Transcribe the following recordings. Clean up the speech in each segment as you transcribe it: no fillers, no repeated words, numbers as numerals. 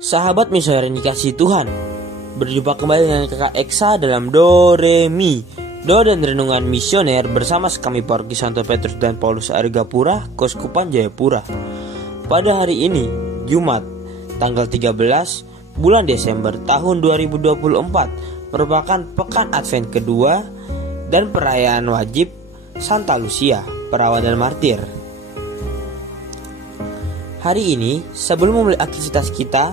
Sahabat misioner yang dikasihi Tuhan, berjumpa kembali dengan kakak Eksa dalam Do Re Mi, Doa dan Renungan Misioner bersama kami Paroki Santo Petrus dan Paulus Argapura, Keuskupan Jayapura. Pada hari ini, Jumat, tanggal 13 bulan Desember tahun 2024, merupakan pekan Advent kedua dan perayaan wajib Santa Lucia, perawan dan martir. Hari ini, sebelum memulai aktivitas kita,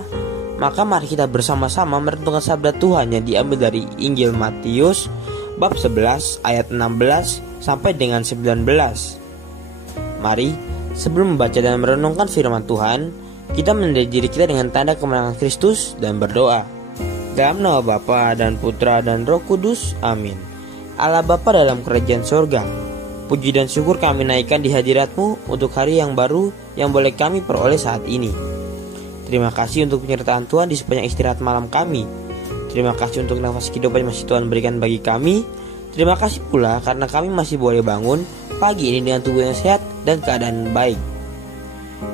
maka mari kita bersama-sama merenungkan sabda Tuhan yang diambil dari Injil Matius bab 11 ayat 16 sampai dengan 19. Mari, sebelum membaca dan merenungkan firman Tuhan, kita menandai diri kita dengan tanda kemenangan Kristus dan berdoa. Dalam nama Bapa dan Putra dan Roh Kudus, amin. Allah Bapa dalam kerajaan sorga, puji dan syukur kami naikkan di hadirat-Mu untuk hari yang baru yang boleh kami peroleh saat ini. Terima kasih untuk penyertaan Tuhan di sepanjang istirahat malam kami. Terima kasih untuk nafas kehidupan yang masih Tuhan berikan bagi kami. Terima kasih pula karena kami masih boleh bangun pagi ini dengan tubuh yang sehat dan keadaan baik,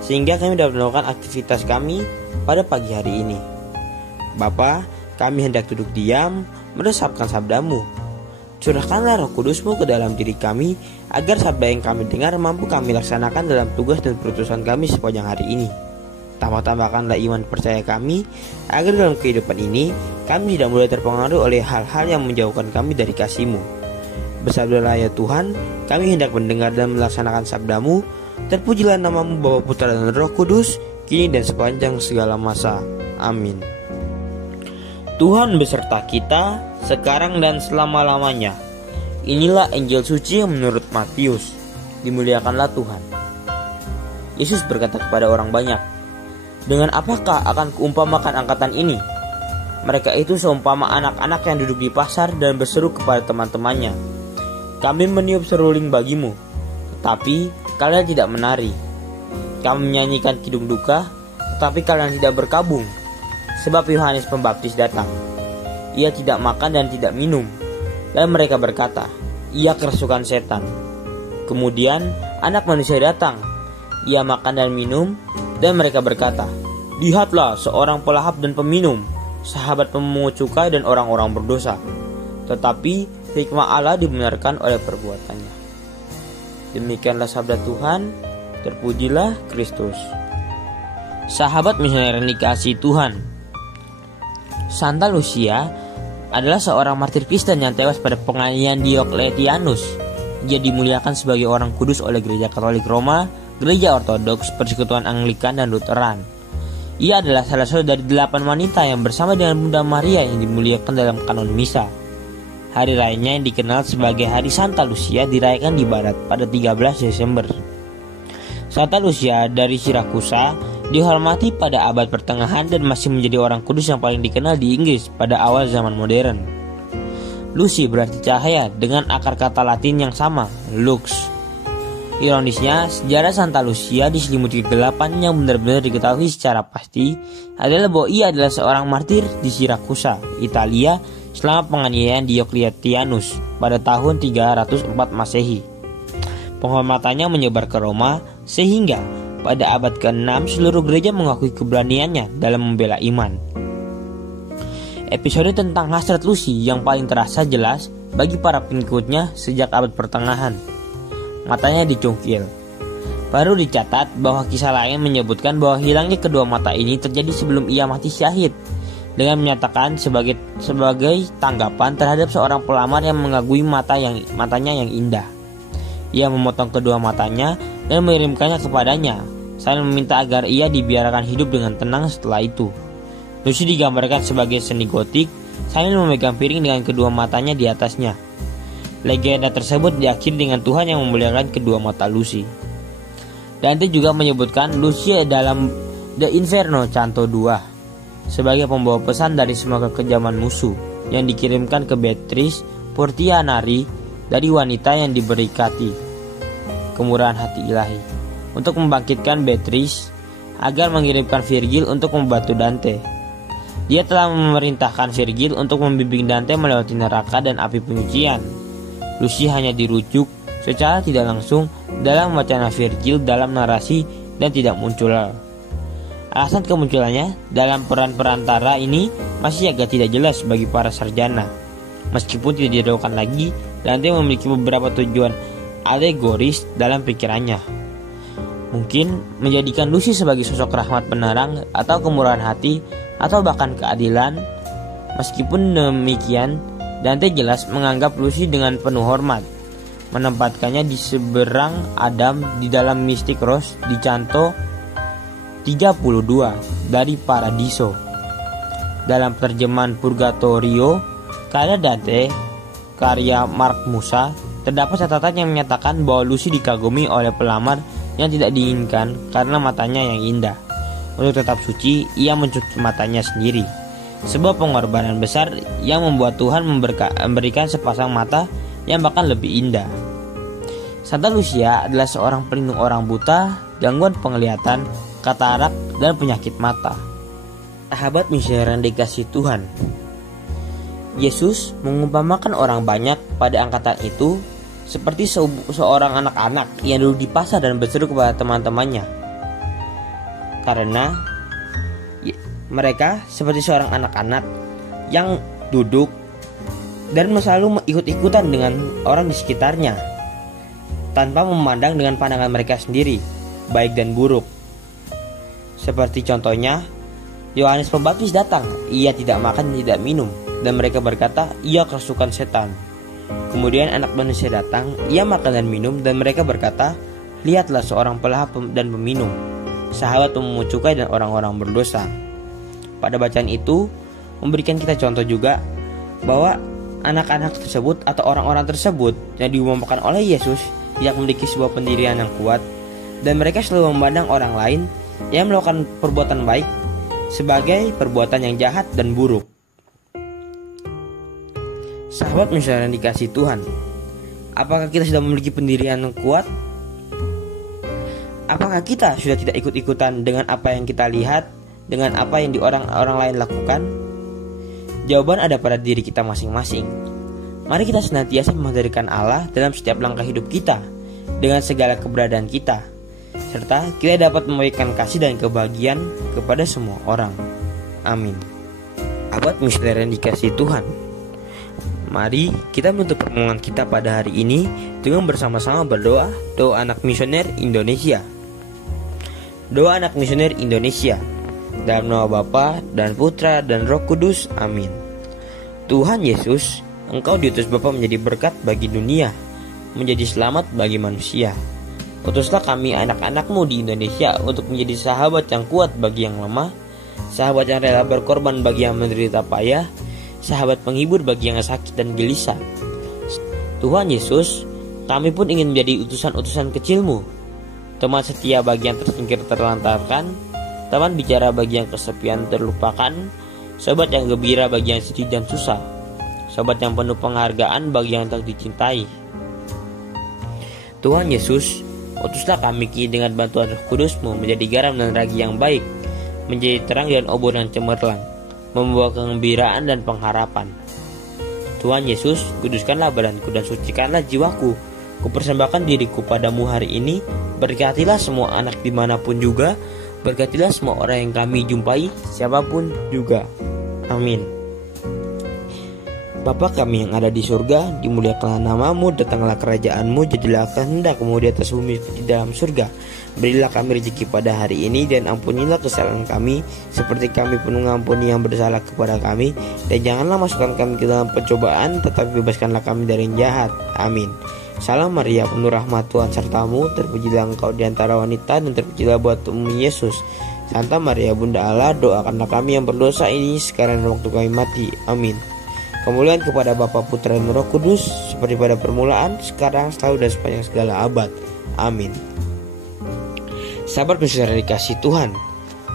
sehingga kami dapat melakukan aktivitas kami pada pagi hari ini. Bapa, kami hendak duduk diam meresapkan sabda-Mu. Curahkanlah Roh Kudus-Mu ke dalam diri kami, agar sabda yang kami dengar mampu kami laksanakan dalam tugas dan perutusan kami sepanjang hari ini. Tambah-tambahkanlah iman percaya kami, agar dalam kehidupan ini kami tidak mudah terpengaruh oleh hal-hal yang menjauhkan kami dari kasih-Mu. Bersabdalah ya Tuhan, kami hendak mendengar dan melaksanakan sabda-Mu. Terpujilah nama-Mu Bapa, Putra dan Roh Kudus, kini dan sepanjang segala masa. Amin. Tuhan beserta kita, sekarang dan selama-lamanya. Inilah Injil suci menurut Matius. Dimuliakanlah Tuhan. Yesus berkata kepada orang banyak, "Dengan apakah akan kuumpamakan angkatan ini? Mereka itu seumpama anak-anak yang duduk di pasar dan berseru kepada teman-temannya, 'Kami meniup seruling bagimu,' tetapi kalian tidak menari. Kami menyanyikan kidung duka, tetapi kalian tidak berkabung. Sebab Yohanes Pembaptis datang. Ia tidak makan dan tidak minum. Dan mereka berkata, 'Ia kerasukan setan.' Kemudian Anak Manusia datang. Ia makan dan minum. Dan mereka berkata, 'Lihatlah seorang pelahap dan peminum, sahabat pemungut cukai dan orang-orang berdosa.' Tetapi hikmah Allah dibenarkan oleh perbuatannya." Demikianlah sabda Tuhan. Terpujilah Kristus. Sahabat misioner yang dikasihi Tuhan, Santa Lucia adalah seorang martir Kristen yang tewas pada penganiayaan Diokletianus. Dia dimuliakan sebagai orang kudus oleh Gereja Katolik Roma, Gereja Ortodoks, Persekutuan Anglikan, dan Lutheran. Ia adalah salah satu dari 8 wanita yang bersama dengan Bunda Maria yang dimuliakan dalam kanon misa. Hari rayanya yang dikenal sebagai Hari Santa Lucia dirayakan di Barat pada 13 Desember. Santa Lucia dari Sirakusa dihormati pada abad pertengahan dan masih menjadi orang kudus yang paling dikenal di Inggris pada awal zaman modern. Lucy berarti cahaya dengan akar kata Latin yang sama, lux. Ironisnya, sejarah Santa Lucia diselimuti kegelapan yang benar-benar diketahui secara pasti adalah bahwa ia adalah seorang martir di Sirakusa, Italia selama penganiayaan Diokletianus pada tahun 304 Masehi. Penghormatannya menyebar ke Roma sehingga pada abad ke-6 seluruh gereja mengakui keberaniannya dalam membela iman. Episode tentang hasrat Lucy yang paling terasa jelas bagi para pengikutnya sejak abad pertengahan. Matanya dicungkil. Baru dicatat bahwa kisah lain menyebutkan bahwa hilangnya kedua mata ini terjadi sebelum ia mati syahid, dengan menyatakan sebagai tanggapan terhadap seorang pelamar yang mengagumi matanya yang indah. Ia memotong kedua matanya dan mengirimkannya kepadanya, sambil meminta agar ia dibiarkan hidup dengan tenang setelah itu. Lucy digambarkan sebagai seni gotik sambil memegang piring dengan kedua matanya di atasnya. Legenda tersebut diakhiri dengan Tuhan yang memuliakan kedua mata Lucy. Dante juga menyebutkan Lucy dalam The Inferno Canto 2 sebagai pembawa pesan dari semua kekejaman musuh yang dikirimkan ke Beatrice Portianari dari wanita yang diberkati kemurahan hati ilahi untuk membangkitkan Beatrice agar mengirimkan Virgil untuk membantu Dante. Dia telah memerintahkan Virgil untuk membimbing Dante melewati neraka dan api penyucian. Lucy hanya dirujuk secara tidak langsung dalam wacana Virgil dalam narasi dan tidak muncul. Alasan kemunculannya dalam peran perantara ini masih agak tidak jelas bagi para sarjana. Meskipun tidak diragukan lagi, Dante memiliki beberapa tujuan alegoris dalam pikirannya. Mungkin menjadikan Lucy sebagai sosok rahmat penerang atau kemurahan hati atau bahkan keadilan. Meskipun demikian, Dante jelas menganggap Lucy dengan penuh hormat, menempatkannya di seberang Adam di dalam Mystic Rose di canto 32 dari Paradiso. Dalam terjemahan Purgatorio karya Dante, karya Mark Musa, terdapat catatan yang menyatakan bahwa Lucy dikagumi oleh pelamar yang tidak diinginkan karena matanya yang indah. Untuk tetap suci, ia mencuci matanya sendiri. Sebuah pengorbanan besar yang membuat Tuhan memberikan sepasang mata yang bahkan lebih indah. Santa Lucia adalah seorang pelindung orang buta, gangguan penglihatan, katarak, dan penyakit mata. Sahabat misioner yang dikasihi Tuhan, Yesus mengumpamakan orang banyak pada angkatan itu seperti seorang anak-anak yang duduk di pasar dan berseru kepada teman-temannya. Karena mereka seperti seorang anak-anak yang duduk dan selalu ikut-ikutan dengan orang di sekitarnya, tanpa memandang dengan pandangan mereka sendiri, baik dan buruk. Seperti contohnya, Yohanes Pembaptis datang, ia tidak makan dan tidak minum, dan mereka berkata, ia kerasukan setan. Kemudian anak manusia datang, ia makan dan minum, dan mereka berkata, lihatlah seorang pelahap dan peminum, sahabat pemungut cukai dan orang-orang berdosa. Pada bacaan itu, memberikan kita contoh juga bahwa anak-anak tersebut atau orang-orang tersebut yang diumpamakan oleh Yesus tidak memiliki sebuah pendirian yang kuat, dan mereka selalu memandang orang lain yang melakukan perbuatan baik sebagai perbuatan yang jahat dan buruk. Sahabat misioner yang dikasihi Tuhan, apakah kita sudah memiliki pendirian yang kuat? Apakah kita sudah tidak ikut-ikutan dengan apa yang kita lihat, dengan apa yang orang lain lakukan? Jawaban ada pada diri kita masing-masing. Mari kita senantiasa menghadirkan Allah dalam setiap langkah hidup kita, dengan segala keberadaan kita, serta kita dapat memberikan kasih dan kebahagiaan kepada semua orang. Amin. Sahabat misioner yang dikasihi Tuhan, mari kita menutup pertemuan kita pada hari ini dengan bersama-sama berdoa doa anak misioner Indonesia. Doa anak misioner Indonesia. Dalam nama Bapa dan Putra dan Roh Kudus. Amin. Tuhan Yesus, Engkau diutus Bapa menjadi berkat bagi dunia, menjadi selamat bagi manusia. Utuslah kami anak-anak-Mu di Indonesia untuk menjadi sahabat yang kuat bagi yang lemah, sahabat yang rela berkorban bagi yang menderita payah, sahabat penghibur bagi yang sakit dan gelisah. Tuhan Yesus, kami pun ingin menjadi utusan-utusan kecil-Mu, teman setia bagi yang tersingkir terlantarkan, teman bicara bagi yang kesepian terlupakan, sobat yang gembira bagi yang sedih dan susah, sobat yang penuh penghargaan bagi yang tak dicintai. Tuhan Yesus, utuslah kami dengan bantuan Roh Kudus-Mu menjadi garam dan ragi yang baik, menjadi terang dan obor yang cemerlang, membawa kegembiraan dan pengharapan. Tuhan Yesus, kuduskanlah badanku dan sucikanlah jiwaku. Kupersembahkan diriku padamu hari ini. Berkatilah semua anak dimanapun juga. Berkatilah semua orang yang kami jumpai, siapapun juga. Amin. Bapa kami yang ada di surga, dimuliakanlah nama-Mu, datanglah kerajaan-Mu, jadilah kehendak-Mu di atas bumi seperti di dalam surga. Berilah kami rezeki pada hari ini, dan ampunilah kesalahan kami, seperti kami pun mengampuni yang bersalah kepada kami. Dan janganlah masukkan kami ke dalam pencobaan, tetapi bebaskanlah kami dari yang jahat. Amin. Salam Maria, penuh rahmat, Tuhan sertamu, terpujilah engkau di antara wanita, dan terpujilah buatmu Yesus. Santa Maria Bunda Allah, doakanlah kami yang berdosa ini sekarang dan waktu kami mati. Amin. Kemuliaan kepada Bapa, Putra dan Roh Kudus, seperti pada permulaan, sekarang, selalu dan sepanjang segala abad. Amin. Sahabat misioner dikasihi Tuhan,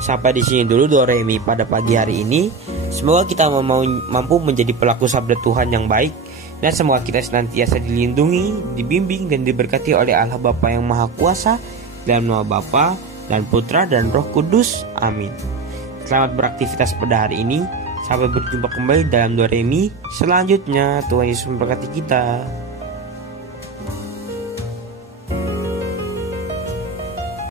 sampai di sini dulu Do Re Mi pada pagi hari ini. Semoga kita mampu menjadi pelaku sabda Tuhan yang baik, dan semoga kita senantiasa dilindungi, dibimbing, dan diberkati oleh Allah Bapa yang Maha Kuasa, dalam nama Bapa dan Putra dan Roh Kudus. Amin. Selamat beraktivitas pada hari ini. Sampai berjumpa kembali dalam Do Re Mi selanjutnya. Tuhan Yesus memberkati kita.